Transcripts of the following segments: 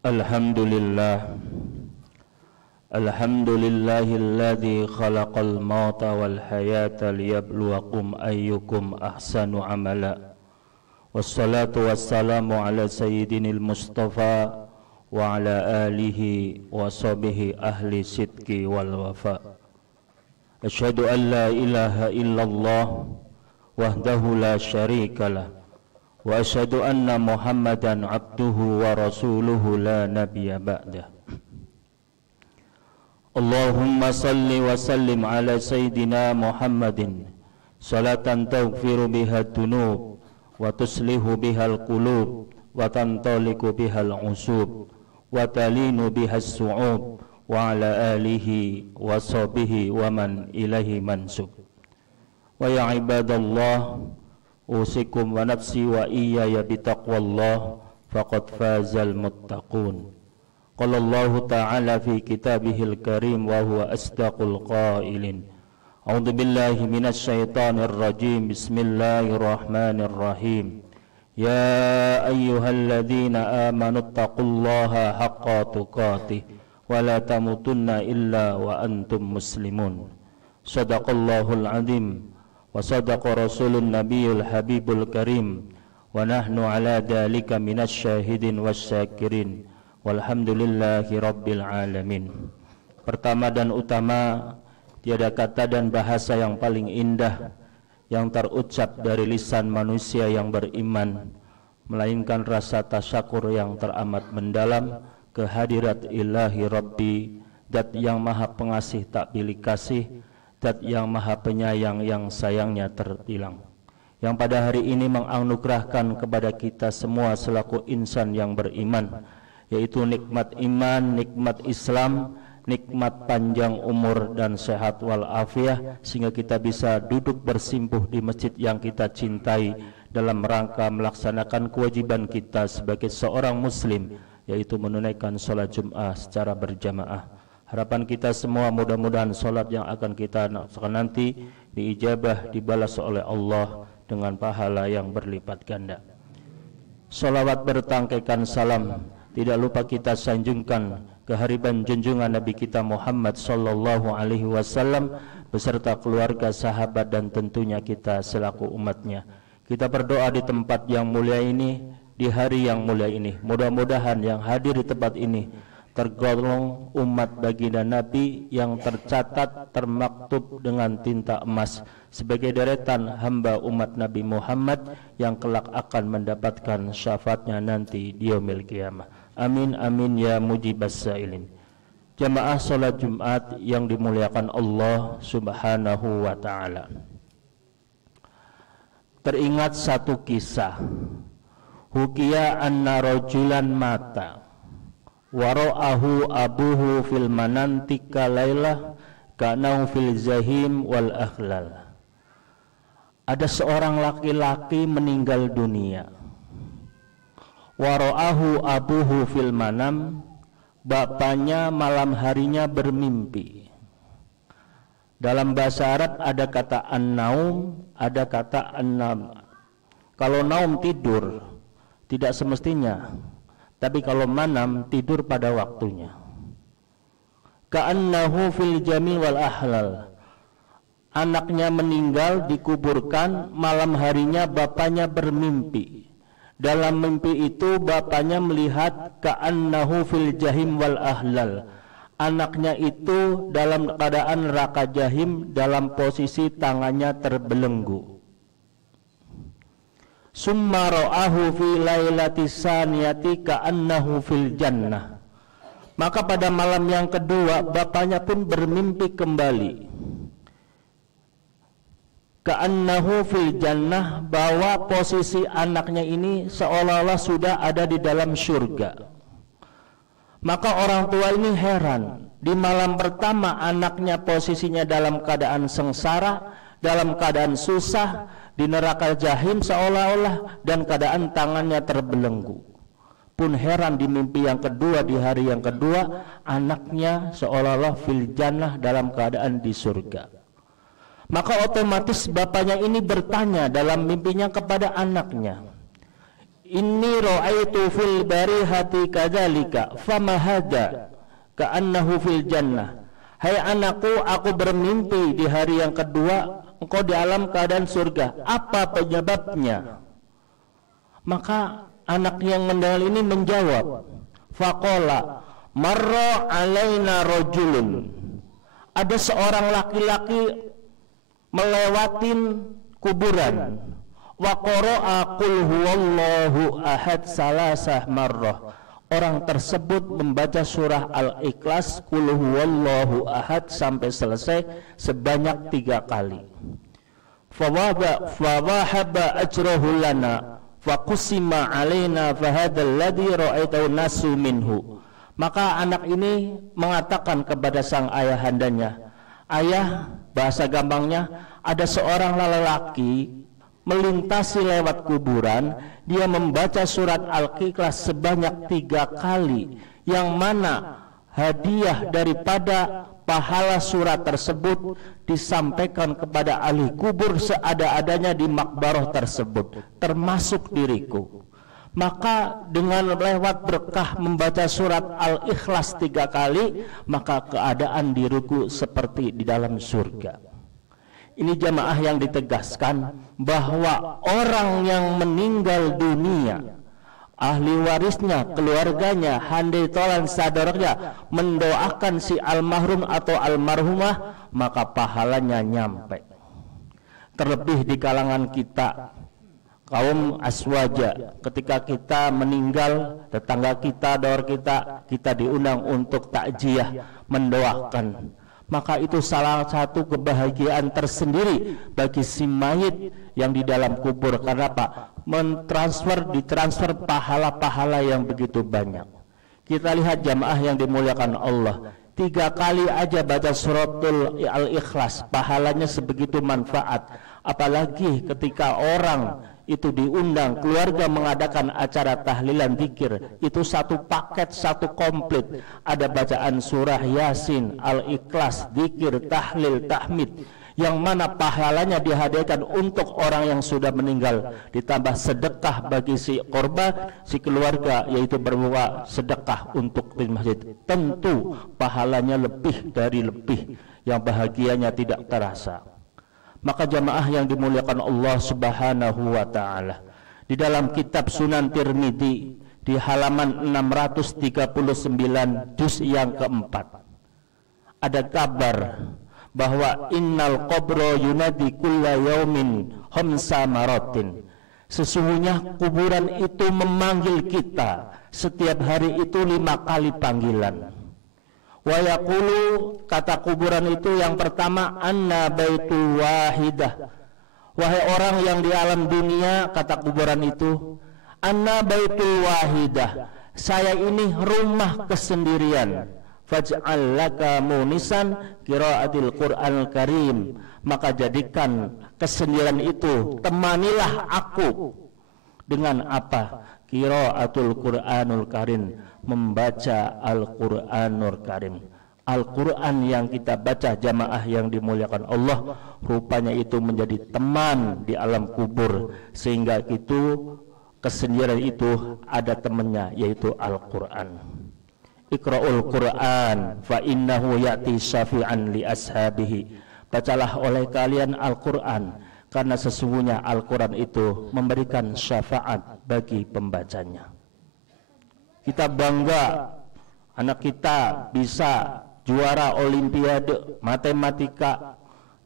Alhamdulillah Alhamdulillahilladzi khalaqal mauta wal hayata liyabluwakum ayyukum ahsanu amala. Wassalatu wassalamu ala sayyidinil mustafa wa ala alihi wa sahbihi ahli sidqi wal wafa. Asyhadu an la ilaha illallah wahdahu la syarikalah wa asyhadu anna Muhammadan abduhu wa rasuluhu la nabiyya ba'dah. Allahumma salli wa sallim ala sayyidina Muhammadin salatan taghfiru biha dunub wa tuslihu bihal qulub wa tantaliku bihal usub wa talinu bihas su'ub wa ala alihi wa sahbihi wa man ilahi mansub. Wa ya ibadallah, usikum wa nafsi wa iyaya bitaqwallah faqad fazal muttaqun. Qala Allah ta'ala fi kitabihil karim wa huwa asdaqul qailin. A'udzu billahi minasy syaithanir rajim. Bismillahirrahmanirrahim. Ya ayyuhalladzina amanu taqullaha haqqa tuqatih wa la tamutunna illa wa antum muslimun. Shadaqallahul azim wa sadaqa rasulun nabiyul habibul karim wa nahnu ala dzalika minasy syahidin wasyakirin. Walhamdulillahi rabbil alamin. Pertama dan utama, tiada kata dan bahasa yang paling indah yang terucap dari lisan manusia yang beriman melainkan rasa tasyakur yang teramat mendalam kehadirat ilahi rabbi, dat yang maha pengasih tak pilih kasih, dat yang maha penyayang yang sayangnya tertilang, yang pada hari ini menganugerahkan kepada kita semua selaku insan yang beriman, yaitu nikmat iman, nikmat Islam, nikmat panjang umur dan sehat walafiat, sehingga kita bisa duduk bersimpuh di masjid yang kita cintai dalam rangka melaksanakan kewajiban kita sebagai seorang muslim, yaitu menunaikan sholat Jum'ah secara berjamaah. Harapan kita semua mudah-mudahan sholat yang akan kita laksanakan nanti diijabah, dibalas oleh Allah dengan pahala yang berlipat ganda. Sholawat bertangkaikan salam tidak lupa kita sanjungkan kehariban junjungan Nabi kita Muhammad sallallahu alaihi wasallam beserta keluarga, sahabat dan tentunya kita selaku umatnya. Kita berdoa di tempat yang mulia ini, di hari yang mulia ini. Mudah-mudahan yang hadir di tempat ini tergolong umat baginda Nabi yang tercatat, termaktub dengan tinta emas sebagai deretan hamba umat Nabi Muhammad yang kelak akan mendapatkan syafaatnya nanti di yaumil qiyamah. Amin amin ya mujibas sa'ilin. Jamaah salat Jumat yang dimuliakan Allah Subhanahu wa taala. Teringat satu kisah. Hukiya anna rajulan mata wa ra'ahu abuhu fil manantika lailah ka'nahu fil zahim wal akhlal. Ada seorang laki-laki meninggal dunia. Wara'ahu abuhu fil manam, bapaknya malam harinya bermimpi. Dalam bahasa Arab ada kata an-naum, ada kata an-nam. Kalau naum tidur, tidak semestinya. Tapi kalau manam tidur pada waktunya. Ka'annahu fil jami wal ahlal. Anaknya meninggal dikuburkan, malam harinya bapaknya bermimpi. Dalam mimpi itu bapaknya melihat ka'annahu fil jahim wal ahlal. Anaknya itu dalam keadaan neraka jahim dalam posisi tangannya terbelenggu. Summa ra'ahu fi lailati saniyati ka'annahu fil jannah. Maka pada malam yang kedua bapaknya pun bermimpi kembali. Ka'annahu fil jannah, bahwa posisi anaknya ini seolah-olah sudah ada di dalam surga. Maka orang tua ini heran. Di malam pertama anaknya posisinya dalam keadaan sengsara, dalam keadaan susah, di neraka jahim seolah-olah, dan keadaan tangannya terbelenggu. Pun heran di mimpi yang kedua, di hari yang kedua, anaknya seolah-olah fil jannah, dalam keadaan di surga. Maka otomatis bapaknya ini bertanya dalam mimpinya kepada anaknya, inni ra'aitu fil barihati kadzalika famahada ka'annahu fil jannah. Hai anakku, aku bermimpi di hari yang kedua engkau di alam keadaan surga. Apa penyebabnya? Maka anak yang mendengar ini menjawab, faqala marra alaina rajulun. Ada seorang laki-laki melewatin kuburan. Wa qara'a qul huwallahu ahad salasah marrah. Orang tersebut membaca surah Al-Ikhlas qul huwallahu ahad sampai selesai sebanyak 3 kali. Fawahaba ajrahu lana faqusima alaina fahadzal ladzi ra'aitahu nasu minhu. Maka anak ini mengatakan kepada sang ayahandanya, ayah, bahasa gampangnya, ada seorang lelaki melintasi lewat kuburan, dia membaca surat Al-Ikhlas sebanyak 3 kali, yang mana hadiah daripada pahala surat tersebut disampaikan kepada ahli kubur seada-adanya di makbarah tersebut, termasuk diriku. Maka dengan lewat berkah membaca surat Al-Ikhlas 3 kali, maka keadaan diriku seperti di dalam surga. Ini jamaah yang ditegaskan bahwa orang yang meninggal dunia, ahli warisnya, keluarganya, handai tolan saudaranya mendoakan si almarhum atau almarhumah, maka pahalanya nyampe. Terlebih di kalangan kita kaum aswaja, ketika kita meninggal, tetangga kita, saudara kita diundang untuk takziah, mendoakan. Maka itu salah satu kebahagiaan tersendiri bagi si mayit yang di dalam kubur. Karena apa? Ditransfer pahala-pahala yang begitu banyak. Kita lihat jamaah yang dimuliakan Allah, 3 kali aja baca suratul Al-Ikhlas, pahalanya sebegitu manfaat. Apalagi ketika orang itu diundang, keluarga mengadakan acara tahlilan zikir, itu satu paket, satu komplit. Ada bacaan surah Yasin, Al-Ikhlas, zikir, tahlil, tahmid, yang mana pahalanya dihadiahkan untuk orang yang sudah meninggal, ditambah sedekah bagi si korban, si keluarga, yaitu berupa sedekah untuk di masjid. Tentu pahalanya lebih dari lebih, yang bahagianya tidak terasa. Maka jamaah yang dimuliakan Allah Subhanahu wa ta'ala, di dalam kitab Sunan Tirmidzi di halaman 639 juz yang keempat ada kabar bahwa innal qabra yunadi kulla yaumin khamsa maratin. Sesungguhnya kuburan itu memanggil kita setiap hari itu 5 kali panggilan. Wa yaqulu, kata kuburan itu yang pertama, anna baitul wahidah. Wahai orang yang di alam dunia, kata kuburan itu, anna baitul wahidah, saya ini rumah kesendirian. Faj'al laka munisan qiraatil Qur'anil Karim, maka jadikan kesendirian itu, temanilah aku dengan apa? Qiraatul Qur'anul Karim, membaca Al-Qur'anul Karim. Al-Quran yang kita baca jamaah yang dimuliakan Allah, rupanya itu menjadi teman di alam kubur, sehingga itu kesendirian itu ada temannya, yaitu Al-Quran. Iqra'ul Quran fa innahu ya'ti syafi'an li ashabihi. Bacalah oleh kalian Al-Quran, karena sesungguhnya Al-Quran itu memberikan syafaat bagi pembacanya. Kita bangga anak kita bisa juara olimpiade matematika,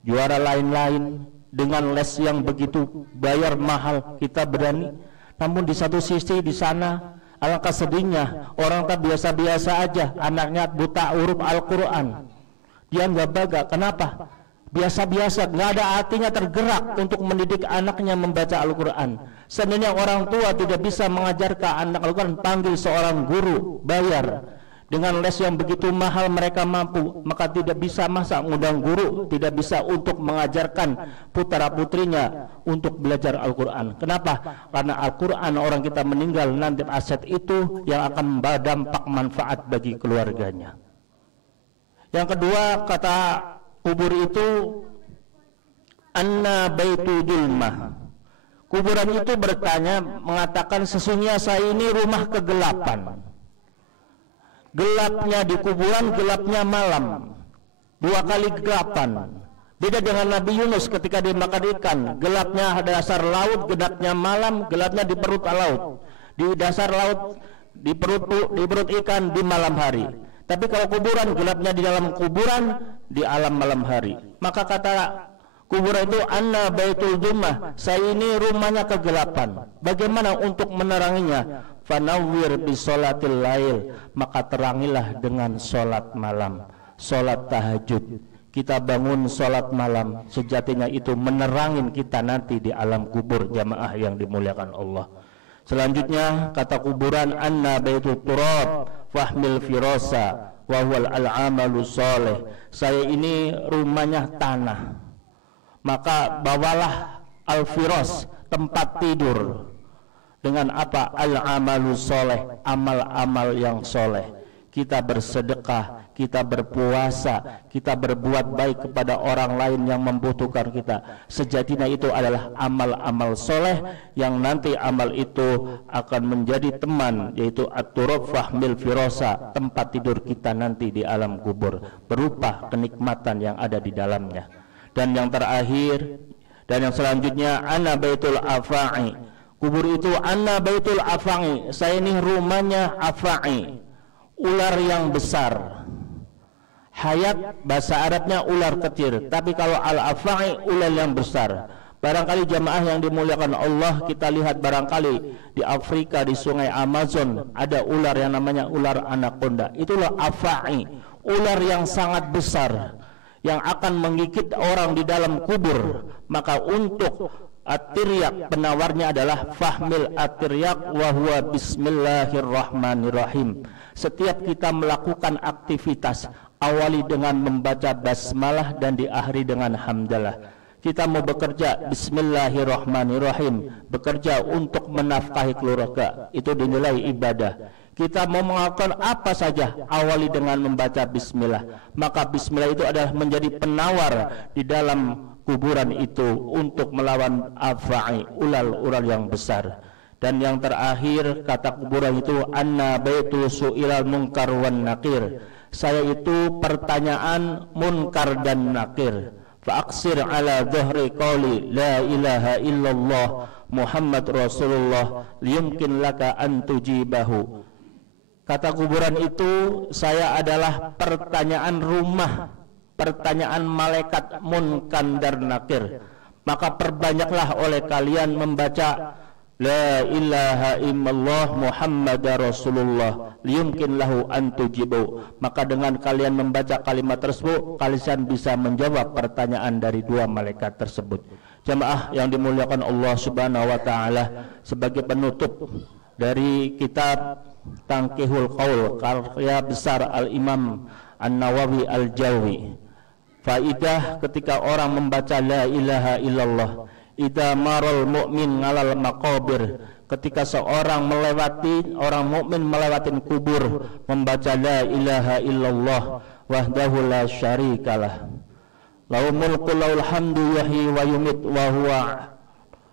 juara lain-lain, dengan les yang begitu bayar mahal, kita berani. Namun di satu sisi di sana alangkah sedihnya, orang tak biasa-biasa aja, anaknya buta huruf Al-Quran, dia nggak bangga. Kenapa? Biasa-biasa, nggak ada hatinya tergerak untuk mendidik anaknya membaca Al-Quran. Seandainya orang tua tidak bisa mengajarkan anak Al-Quran, panggil seorang guru, bayar. Dengan les yang begitu mahal mereka mampu, maka tidak bisa masa ngundang guru, tidak bisa untuk mengajarkan putra-putrinya untuk belajar Al-Quran. Kenapa? Karena Al-Quran, orang kita meninggal nanti aset itu yang akan membawa dampak manfaat bagi keluarganya. Yang kedua, kata kubur itu, anna baitu julmah, Kuburan itu bertanya, mengatakan sesungguhnya saya ini rumah kegelapan. Gelapnya di kuburan, gelapnya malam. 2 kali kegelapan. Beda dengan Nabi Yunus ketika dimakan ikan, gelapnya dasar laut, gelapnya malam, gelapnya di perut laut. Di dasar laut, di perut ikan di malam hari. Tapi kalau kuburan, gelapnya di dalam kuburan, di alam malam hari. Maka kata kuburan itu, anna baitul dhulmah, saya ini rumahnya kegelapan. Bagaimana untuk meneranginya? Fanawwir bisolatil lail, maka terangilah dengan solat malam, solat tahajud. Kita bangun solat malam, sejatinya itu menerangin kita nanti di alam kubur, jamaah yang dimuliakan Allah. Selanjutnya kata kuburan, anna baitul turab fahmil firasa wa huwal al-amalu sholih, saya ini rumahnya tanah, maka bawalah al-firas, tempat tidur, dengan apa? Al-amalu sholih, amal-amal yang soleh. Kita bersedekah, kita berpuasa, kita berbuat baik kepada orang lain yang membutuhkan kita. Sejatinya itu adalah amal-amal soleh yang nanti amal itu akan menjadi teman, yaitu at-turab fahmil firasa, tempat tidur kita nanti di alam kubur, berupa kenikmatan yang ada di dalamnya. Dan yang terakhir dan yang selanjutnya, ana baitul afa'i, kubur itu anna baitul afa'i, saya ini rumahnya afa'i, ular yang besar. Hayat bahasa Arabnya ular kecil, tapi kalau al-afa'i ular yang besar. Barangkali jamaah yang dimuliakan Allah, kita lihat barangkali di Afrika, di sungai Amazon ada ular yang namanya ular anaconda. Itulah afa'i, ular yang sangat besar yang akan menggigit orang di dalam kubur. Maka untuk at-tiryak, penawarnya adalah fahmil at-tiryak wa huwa bismillahirrahmanirrahim. Setiap kita melakukan aktivitas, awali dengan membaca basmalah dan diakhiri dengan hamdalah. Kita mau bekerja, bismillahirrahmanirrahim, bekerja untuk menafkahi keluarga, itu dinilai ibadah. Kita mau melakukan apa saja, awali dengan membaca bismillah. Maka bismillah itu adalah menjadi penawar di dalam kuburan itu untuk melawan afa'i, ular yang besar. Dan yang terakhir kata kuburan itu, anna baitu su'ilal munkar wan nakir, saya itu pertanyaan munkar dan nakir. Fa'aksir ala dhahri qawli la ilaha illallah Muhammad Rasulullah liyumkin laka an tujibahu. Kata kuburan itu, saya adalah pertanyaan rumah, pertanyaan malaikat munkar dan nakir. Maka perbanyaklah oleh kalian membaca la ilaha illallah Muhammad Rasulullah liyumkin lahu an tujibu. Maka dengan kalian membaca kalimat tersebut, kalian bisa menjawab pertanyaan dari 2 malaikat tersebut. Jamaah yang dimuliakan Allah Subhanahu wa taala, sebagai penutup dari kitab Tangkihul Qaul karya besar Al-Imam An-Nawawi Al-Jawi, faidah ketika orang membaca la ilaha illallah, idza maral mu'min ngalal maqabir, ketika seorang orang mukmin melewati kubur, membaca la ilaha illallah wahdahu la syarikalah, lahu mulku lahul hamdu yahyi wa yumit wa huwa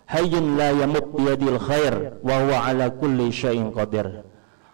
hayyun la yamut biyadil khair wa huwa ala kulli syai'in qadir.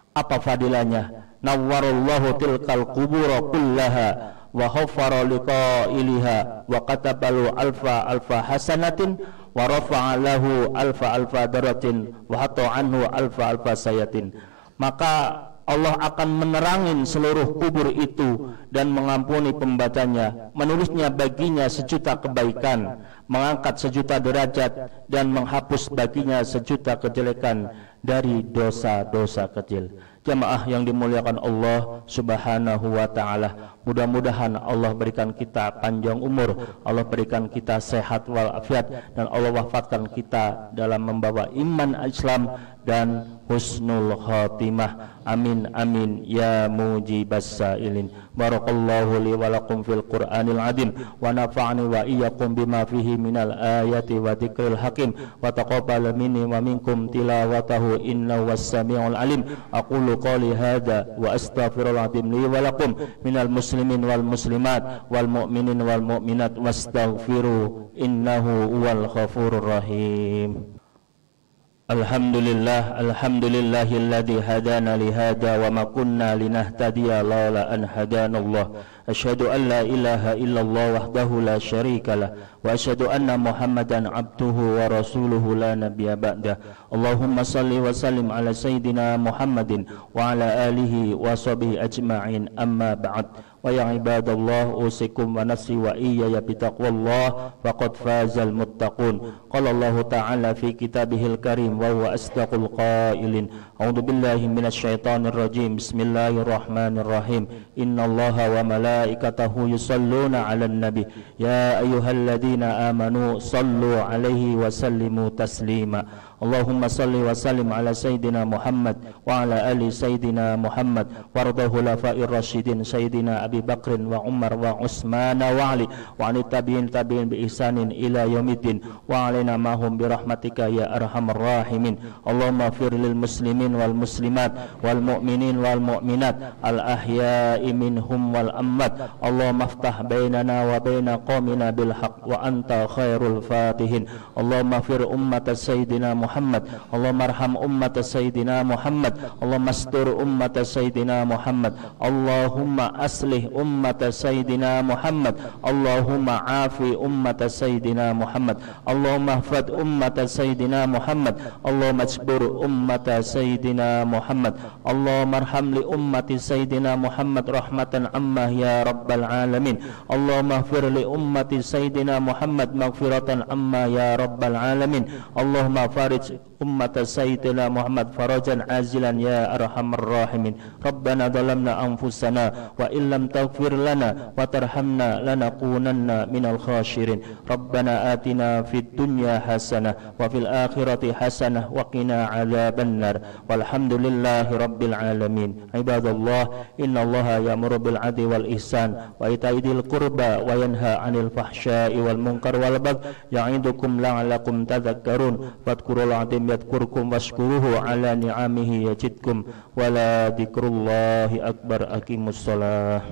Apa fadilahnya? Nawwarallahu tilkal qubura kullaha wa ghaffara liqa'iliha wa katabalu alfa hasanatin wa rafa'a lahu alfa daratin wa hatta anhu alfa sayatin. Maka Allah akan menerangin seluruh kubur itu dan mengampuni pembacanya, menulisnya baginya 1.000.000 kebaikan, mengangkat 1.000.000 derajat dan menghapus baginya 1.000.000 kejelekan dari dosa-dosa kecil. Jamaah yang dimuliakan Allah Subhanahu wa taala, mudah-mudahan Allah berikan kita panjang umur, Allah berikan kita sehat walafiat, dan Allah wafatkan kita dalam membawa iman Islam dan husnul khatimah. Amin amin ya mujibas sailin. Barakallahu li wa lakum fil Qur'anil azim wa nafa'ani wa iyyakum bima fihi minal ayati wa dzikril hakim wa taqabbal minni wa minkum tilawatahu innahu was-sami'ul alim. Aqulu qali hadza wa astaghfirullah li wa lakum minal muslimin wal muslimat wal mu'minin wal mu'minat wastaghfiru innahu huwal ghafurur rahim. Alhamdulillahilladzi hadana lihada wa ma kunna linahtadiya laula an hadanallah. Asyhadu an la ilaha illallah wahdahu la syarikalah wa asyhadu anna Muhammadan abduhu wa rasuluhu la nabiyya ba'dah. Allahumma salli wa sallim ala sayyidina Muhammadin wa ala alihi wa sahbihi ajma'in, amma ba'd. Wa ya ibadallah, usikum wa nafsi wa iyaya bitaqwallah, faqad fazal muttaqun. Qala Allah ta'ala fi kitabihil karim wa huwa asdaqul qailin. A'udzu billahi minasyaitonir rajim. Bismillahirrahmanirrahim. Innallaha wa malaikatahu yusalluna 'alan nabi ya ayyuhalladzina amanu sallu 'alaihi wa sallimu taslima. Allahumma salli wa sallim ala sayyidina Muhammad wa ala ali sayyidina Muhammad warda khulafa'ir rasyidin sayyidina Abi Bakrin wa Umar wa Utsman wa Ali wa anit tabi'in bi ihsanin ila yaumiddin wa alaina mahum bi rahmatika ya arhamar rahimin. Allahumma fir lil muslimin wal muslimat wal mu'minin wal mu'minat al ahya'i minhum wal amwat. Allahumma aftah bainana wa baina qaumina bil haqq wa anta khairul fatihin. Allahumma fir ummat sayyidina Muhammad, Allahumma arham ummat sayyidina Muhammad, Allahumma astur ummat sayyidina Muhammad, Allahumma aslih ummat sayyidina Muhammad, Allahumma afi ummat sayyidina Muhammad, Allahumma hfad ummat sayyidina Muhammad, Allahumma ajbur ummat sayyidina Muhammad, Allahumma arham li ummati sayyidina Muhammad rahmatan amma ya rabbal alamin. Allahumma ighfir li ummati sayyidina Muhammad maghfiratan amma ya rabbal alamin. Allahumma farij ummat sayyidina Muhammad farajan azilan ya arhamar rahimin. Rabbana zalamna anfusana wa illam taghfir lana wa tarhamna lanakunanna minal khashirin. Rabbana atina fid dunya hasanah wa fil akhirati hasanah wa qina adzabannar. Walhamdulillahi rabbil alamin. Ibadallah, innallaha ya'muru bil 'adli wal ihsan wa ita'i dzil qurba wa yanha 'anil fahsya'i wal munkar wal baghi ya'idukum la'allakum tadhakkarun. Fadhkurul 'azim yadhkurkum washkuruhu ala ni'amihi yazidkum wala dzikrullahi akbar. Aqimus shalah.